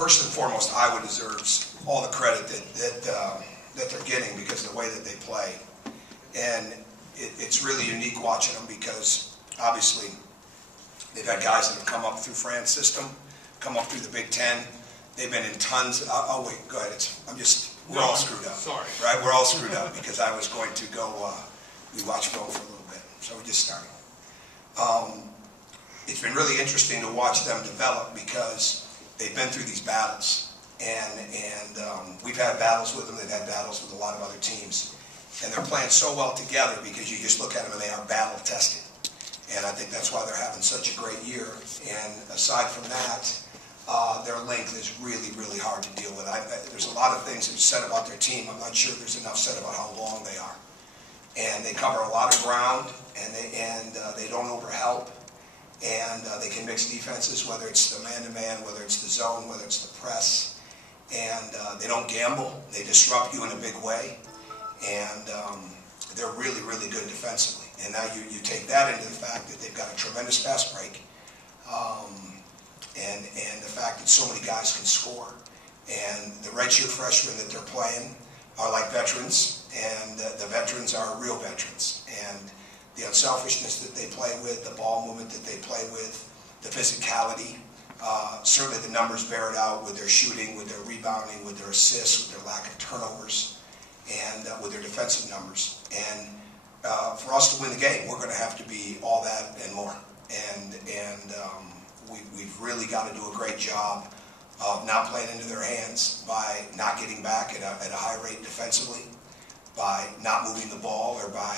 first and foremost, Iowa deserves all the credit that they're getting because of the way that they play. And it's really unique watching them because obviously they've had guys that have come up through Fran's system, come up through the Big Ten. They've been in tons. Oh wait, go ahead. We're all screwed up. Sorry. Right? We're all screwed up because I was going to go. We watched film for a little bit, so we just started. It's been really interesting to watch them develop because they've been through these battles, and we've had battles with them. They've had battles with a lot of other teams, and they're playing so well together because you just look at them and they are battle tested, and I think that's why they're having such a great year. And aside from that, their length is really, really hard to deal with. There's a lot of things that are said about their team. I'm not sure there's enough said about how long they are, and they cover a lot of ground, and they don't overhelp. And they can mix defenses, whether it's the man-to-man, whether it's the zone, whether it's the press. And they don't gamble. They disrupt you in a big way. And they're really, really good defensively. And now you take that into the fact that they've got a tremendous fast break. And the fact that so many guys can score. And the redshirt freshmen that they're playing are like veterans. And the veterans are real veterans. And the unselfishness that they play with, the ball movement that they play with, the physicality. Certainly the numbers bear it out with their shooting, with their rebounding, with their assists, with their lack of turnovers, and with their defensive numbers. And for us to win the game, we're going to have to be all that and more. And we've really got to do a great job of not playing into their hands by not getting back at a high rate defensively, by not moving the ball or by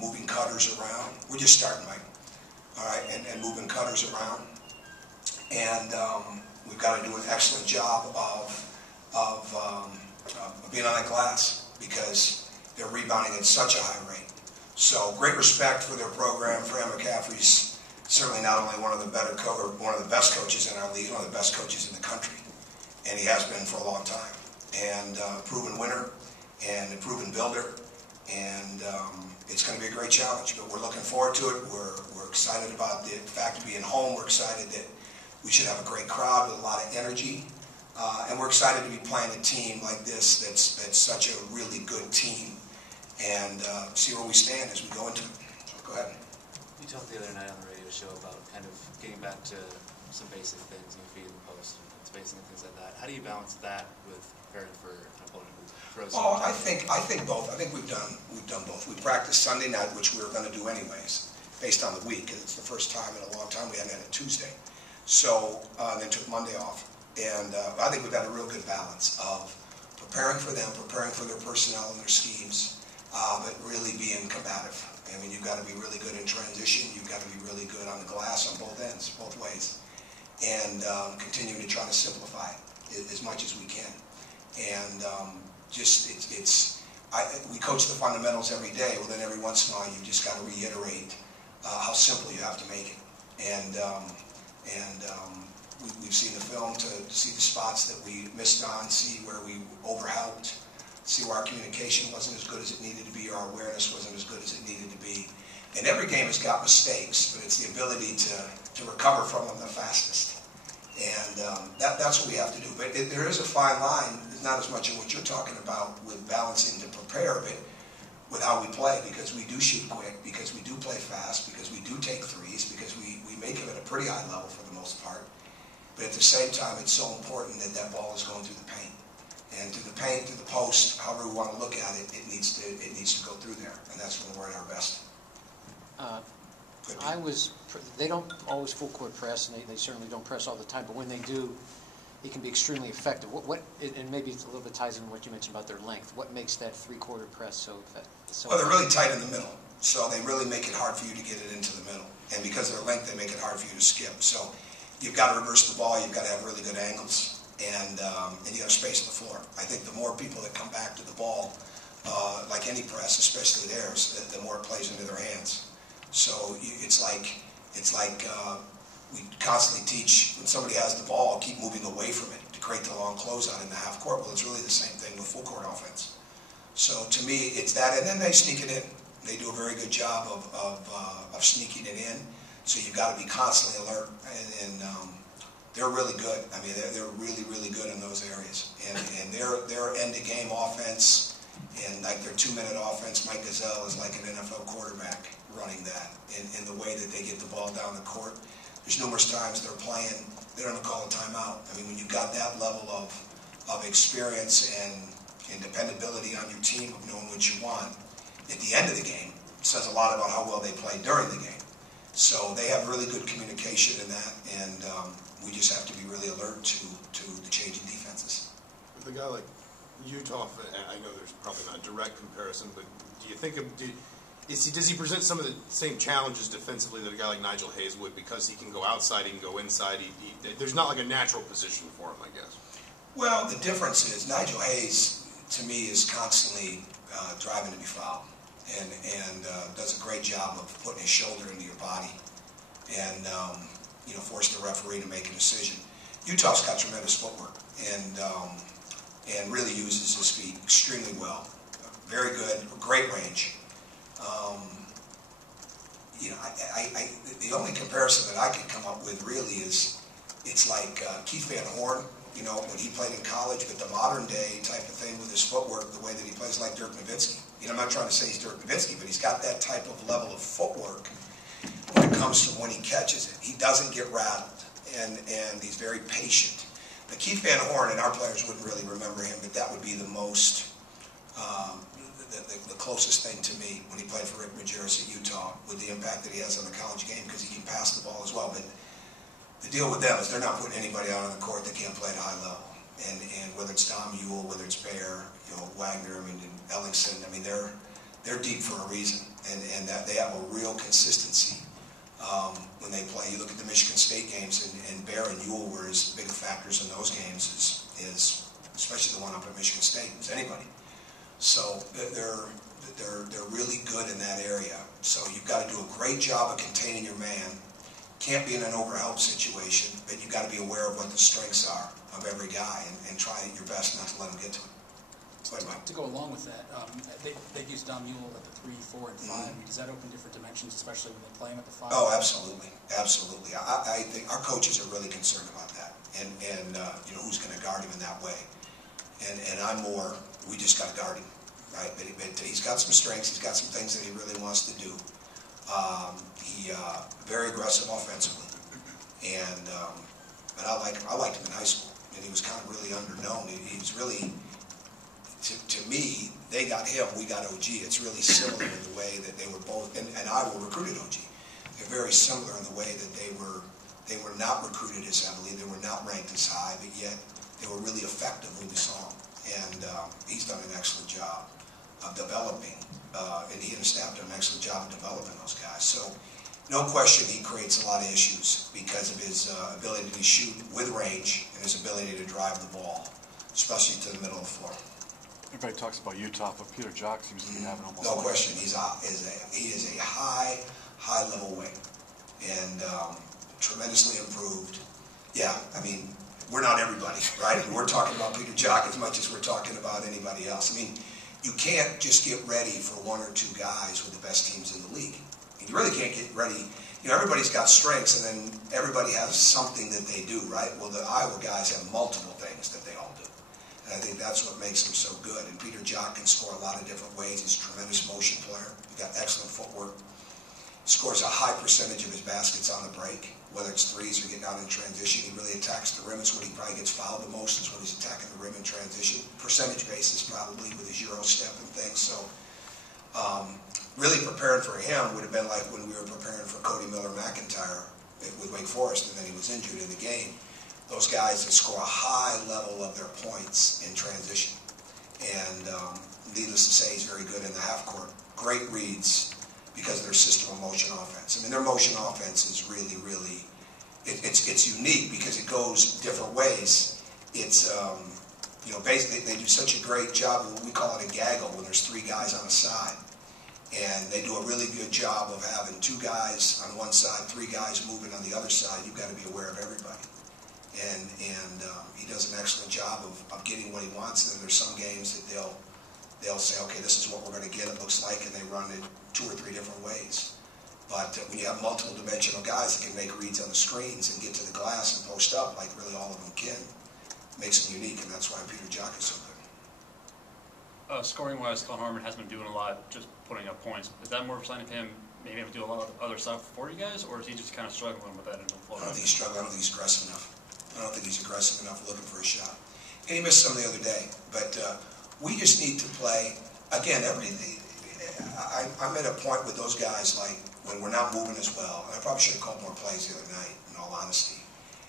moving cutters around. We're just starting, Mike. All right, and moving cutters around. And we've got to do an excellent job of being on that glass because they're rebounding at such a high rate. So great respect for their program. Fran McCaffrey's certainly not only one of the best coaches in our league, one of the best coaches in the country, and he has been for a long time. And proven winner and a proven builder, and it's going to be a great challenge. But we're looking forward to it. We're excited about the fact of being home. We're excited that we should have a great crowd with a lot of energy, and we're excited to be playing a team like this that's such a really good team, and see where we stand as we go into it. So go ahead. You talked the other night on the radio show about kind of getting back to some basic things, feeding the post and spacing and things like that. How do you balance that with preparing for an opponent who throws? Oh, I think both. I think we've done both. We practiced Sunday night, which we were going to do anyways, based on the week. It's the first time in a long time we hadn't had a Tuesday. So then took Monday off, and I think we've had a real good balance of preparing for them, preparing for their personnel and their schemes, but really being combative. I mean, you've got to be really good in transition. You've got to be really good on the glass on both ends, both ways, and continuing to try to simplify it as much as we can. And we coach the fundamentals every day. Well, then every once in a while, you just got to reiterate how simple you have to make it. And we've seen the film to see the spots that we missed on, see where we overhelped, see where our communication wasn't as good as it needed to be, or our awareness wasn't as good as it needed to be. And every game has got mistakes, but it's the ability to recover from them the fastest. And that's what we have to do. But there is a fine line, not as much in what you're talking about with balancing to prepare, but with how we play, because we do shoot quick, because we do play fast, because we do take threes, because we make them at a pretty high level for the most part. But at the same time, it's so important that ball is going through the paint. And through the paint, through the post, however we want to look at it, it needs to go through there. And that's when we're at our best. They don't always full court press, and they certainly don't press all the time, but when they do, it can be extremely effective. And maybe it's a little bit ties into what you mentioned about their length. What makes that three-quarter press so effective? Well, they're really tight in the middle, so they really make it hard for you to get it into the middle. And because of their length, they make it hard for you to skip. So you've got to reverse the ball. You've got to have really good angles, and you got to space the floor. I think the more people that come back to the ball, like any press, especially theirs, the more it plays into their hands. So it's like we constantly teach when somebody has the ball, keep moving away from it to create the long closeout in the half court. Well, it's really the same thing with full court offense. So to me, it's that, and then they sneak it in. They do a very good job of sneaking it in. So you've got to be constantly alert, and they're really good. I mean, they're really, really good. good in those areas. And their end-of-game offense and like their 2-minute offense, Mike Gazelle is like an NFL quarterback running that in the way that they get the ball down the court. There's numerous times they're playing, they don't even call a timeout. I mean, when you've got that level of experience and dependability on your team of knowing what you want, at the end of the game, it says a lot about how well they play during the game. So they have really good communication in that, and we just have to be really alert to the changing defenses. With a guy like Utah, I know there's probably not a direct comparison, but do you think does he present some of the same challenges defensively that a guy like Nigel Hayes would, because he can go outside, he can go inside? There's not like a natural position for him, I guess. Well, the difference is Nigel Hayes, to me, is constantly driving to be fouled, and does a great job of putting his shoulder into your body and force the referee to make a decision. Utah's got tremendous footwork and really uses his feet extremely well. Very good, great range. The only comparison that I could come up with really is it's like Keith Van Horn, when he played in college, but the modern day type of thing with his footwork, the way that he plays like Dirk Nowitzki. I'm not trying to say he's Dirk Nowitzki, but he's got that type of level of footwork when it comes to when he catches it. He doesn't get rattled, and he's very patient. But Keith Van Horn, and our players wouldn't really remember him, but that would be the most, the closest thing to me when he played for Rick Majerus at Utah, with the impact that he has on the college game, because he can pass the ball as well. But the deal with them is they're not putting anybody out on the court that can't play at a high level. And whether it's Tom Ewell, whether it's Bear, Wagner, and Ellingson, they're deep for a reason, and that they have a real consistency when they play. You look at the Michigan State games, and Bear and Ewell were as big factors in those games as especially the one up at Michigan State, as anybody. So they're really good in that area. So you've got to do a great job of containing your man. Can't be in an overhelp situation, but you've got to be aware of what the strengths are of every guy and try your best not to let him get to it. Go ahead, Mike. To go along with that, they've used Dom Ewell at the 3, 4, and 5. Mm-hmm. Does that open different dimensions, especially when they play him at the 5? Oh, absolutely, absolutely. I think our coaches are really concerned about that, and who's going to guard him in that way. And I'm more, we just got to guard him, right? But he's got some strengths. He's got some things that he really wants to do. He very aggressive offensively, and I liked him in high school, and he was kind of really underknown. He was really, to me, they got him, we got OG. It's really similar in the way that they were both, and Iowa recruited OG. They're very similar in the way that they were not recruited as heavily, they were not ranked as high, but yet they were really effective when we saw them. And he's done an excellent job of developing, and he and his staff done an excellent job of developing those guys. So, no question, he creates a lot of issues because of his ability to shoot with range and his ability to drive the ball, especially to the middle of the floor. Everybody talks about Utah, but Peter Jok seems to be having almost. No question, he is a high level wing, and tremendously improved. Yeah, we're not everybody, right? We're talking about Peter Jok as much as we're talking about anybody else. You can't just get ready for 1 or 2 guys with the best teams in the league. You really can't get ready. Everybody's got strengths, and then everybody has something that they do, right? Well, the Iowa guys have multiple things that they all do. And I think that's what makes them so good. And Peter Jok can score a lot of different ways. He's a tremendous motion player. He's got excellent footwork. He scores a high percentage of his baskets on the break, whether it's threes or getting out in transition. He really attacks the rim. It's when he probably gets fouled the most, is when he's attacking the rim in transition. Percentage basis probably with his Euro step and things. So really preparing for him would have been like when we were preparing for Cody Miller-McIntyre with Wake Forest, and then he was injured in the game. Those guys that score a high level of their points in transition. And needless to say, he's very good in the half court. Great reads because of their system of motion offense. Their motion offense is really, really, it's unique because it goes different ways. It's, basically they do such a great job of what we call it a gaggle, when there's 3 guys on a side. And they do a really good job of having 2 guys on one side, 3 guys moving on the other side. You've got to be aware of everybody. And he does an excellent job of getting what he wants. And then there's some games that they'll say, okay, this is what we're going to get, it looks like, and they run it 2 or 3 different ways. But when you have multiple dimensional guys that can make reads on the screens and get to the glass and post up, like really all of them can, makes him unique, and that's why Peter Jock is so good. Scoring-wise, Colin Harmon hasn't been doing a lot, just putting up points. Is that more of a sign of him maybe having to do a lot of other stuff for you guys, or is he just kind of struggling with that in the flow? I don't think he's struggling. I don't think he's aggressive enough. I don't think he's aggressive enough looking for a shot. And he missed some the other day. But we just need to play, again, I'm at a point with those guys, like, when we're not moving as well, and I probably should have called more plays the other night, in all honesty.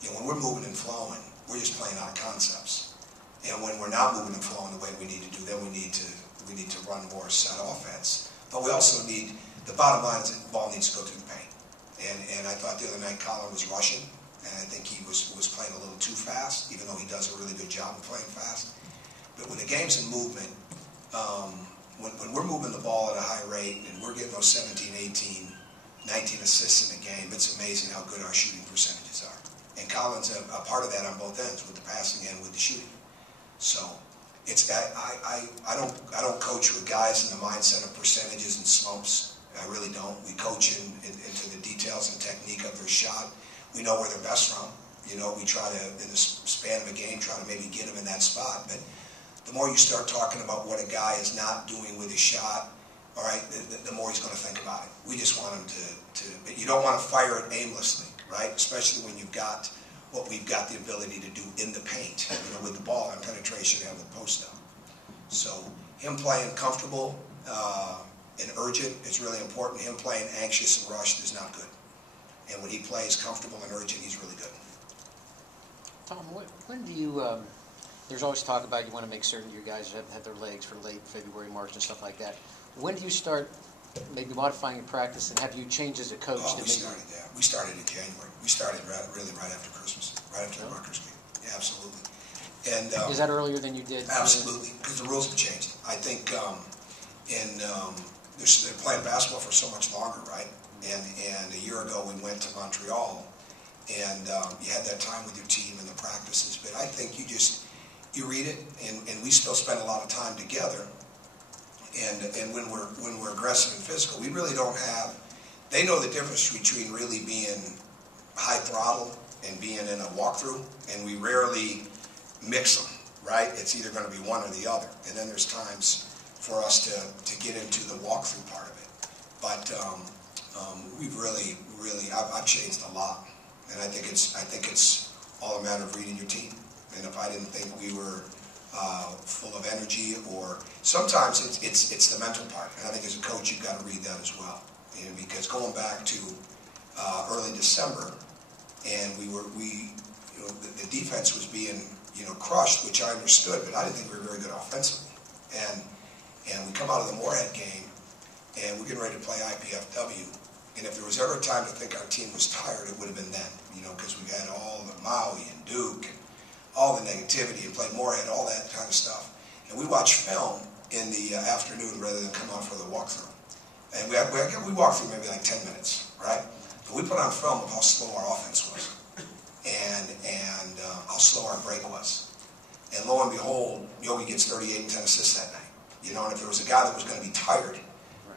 You know, when we're moving and flowing, we're just playing out of concepts. And when we're not moving and flowing the way we need to do, then we need to run more set offense. But we also need, the bottom line is that the ball needs to go through the paint. And I thought the other night Colin was rushing, and I think he was playing a little too fast, even though he does a really good job of playing fast. But when the game's in movement, when we're moving the ball at a high rate and we're getting those 17, 18, 19 assists in a game, it's amazing how good our shooting percentages are. And Colin's a part of that on both ends, with the passing and with the shooting. So I don't coach with guys in the mindset of percentages and slumps. I really don't. We coach into the details and technique of their shot. We know where they're best from. You know, we try to, in the span of a game, try to maybe get them in that spot. But the more you start talking about what a guy is not doing with his shot, all right, the more he's going to think about it. We just want him to but you don't want to fire it aimlessly, right? Especially when you've got what we've got the ability to do in the paint, you know, with the ball and penetration and with post up. So him playing comfortable and urgent is really important. Him playing anxious and rushed is not good. And when he plays comfortable and urgent, he's really good. Tom, when do you, there's always talk about you want to make certain your guys have their legs for late February, March, and stuff like that. When do you start maybe modifying your practice, and have you changed as a coach? Oh, we started in January. We started really right after Christmas, right after the Rutgers game. Yeah, absolutely. And is that earlier than you did? Absolutely, because the rules have changed. I think they're playing basketball for so much longer, right? And a year ago we went to Montreal, and you had that time with your team and the practices. But I think you read it, and we still spend a lot of time together. And when we're aggressive and physical, we really don't have. They know the difference between really being high throttle and being in a walkthrough, and we rarely mix them, right? It's either going to be one or the other. And then there's times for us to get into the walkthrough part of it. But we've really, I've changed a lot, and I think it's all a matter of reading your team. And if I didn't think we were full of energy, or sometimes it's the mental part, and I think as a coach you've got to read that as well. You know, because going back to early December, and the defense was being crushed, which I understood, but I didn't think we were very good offensively. And we come out of the Moorhead game, and we're getting ready to play IPFW. And if there was ever a time to think our team was tired, it would have been then. Because we had all the Maui and Duke and all the negativity, and played Moorhead, all that kind of stuff. And we watched film in the afternoon rather than come on for the walkthrough. And we walked through maybe like 10 minutes, right? But we put on film of how slow our offense was, and how slow our break was. And lo and behold, Yogi gets 38 and 10 assists that night. And if there was a guy that was going to be tired,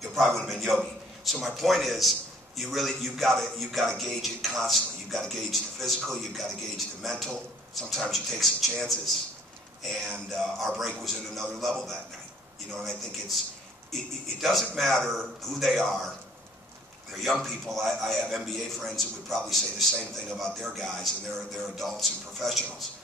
it probably would have been Yogi. So my point is, you've got to gauge it constantly. You've got to gauge the physical. You've got to gauge the mental. Sometimes you take some chances, and our break was at another level that night. And I think it doesn't matter who they are. They're young people. I have NBA friends that would probably say the same thing about their guys, and they're adults and professionals.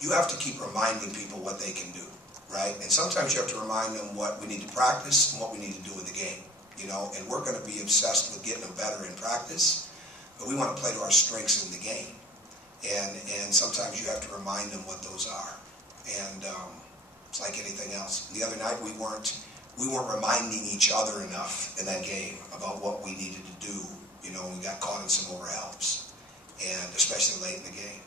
You have to keep reminding people what they can do, right? And sometimes you have to remind them what we need to practice and what we need to do in the game. And we're going to be obsessed with getting them better in practice, but we want to play to our strengths in the game. And sometimes you have to remind them what those are. And it's like anything else. The other night we weren't reminding each other enough in that game about what we needed to do. We got caught in some overhelps, and especially late in the game.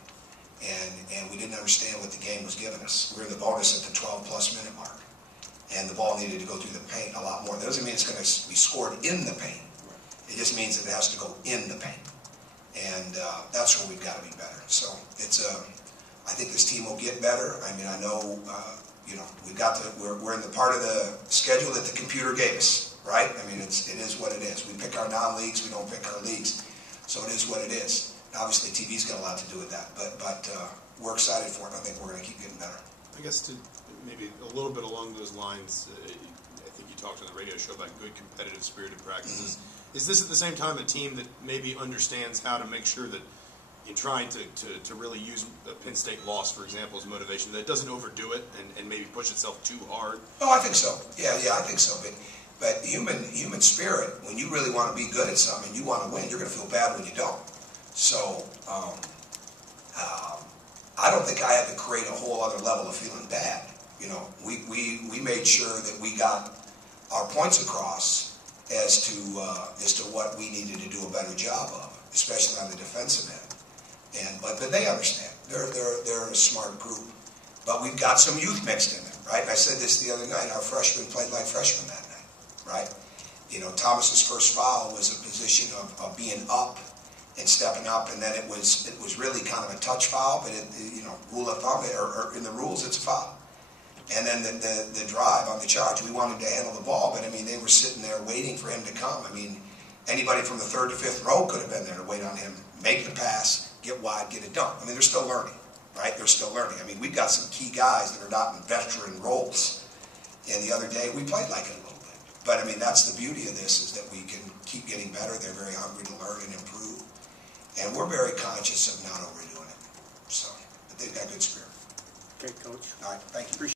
And we didn't understand what the game was giving us. We were in the bonus at the 12-plus minute mark, and the ball needed to go through the paint a lot more. That doesn't mean it's going to be scored in the paint. It just means that it has to go in the paint. And that's where we've got to be better. So I think this team will get better. I mean, I know, we're in the part of the schedule that the computer gave us, right? I mean, it is what it is. We pick our non-leagues, we don't pick our leagues. So it is what it is. Obviously, TV's got a lot to do with that, but we're excited for it, and I think we're going to keep getting better. I guess to maybe a little bit along those lines, I think you talked on the radio show about good competitive spirited practices. Is this at the same time a team that maybe understands how to make sure that in trying to really use a Penn State loss, for example, as motivation, that it doesn't overdo it and maybe push itself too hard? Oh, I think so. Yeah, I think so. But human spirit, when you really want to be good at something and you want to win, you're going to feel bad when you don't. So I don't think I had to create a whole other level of feeling bad. You know, we made sure that we got our points across as to what we needed to do a better job of, especially on the defensive end. But they understand. They're a smart group. But we've got some youth mixed in there, right? And I said this the other night. Our freshmen played like freshmen that night, right? You know, Thomas's first foul was a position of being up and stepping up, and then it was really kind of a touch foul, but rule of thumb or in the rules it's a foul. And then the drive on the charge, we wanted to handle the ball, but I mean they were sitting there waiting for him to come. I mean, anybody from the third to fifth row could have been there to wait on him, make the pass, get wide, get it done. I mean, they're still learning, right? They're still learning. I mean, we've got some key guys that are not in veteran roles. And the other day we played like it a little bit. But I mean, that's the beauty of this, is that we can keep getting better. They're very hungry to learn and improve. And we're very conscious of not overdoing it. So, but they've got good spirit. Okay, Coach. All right, thank you.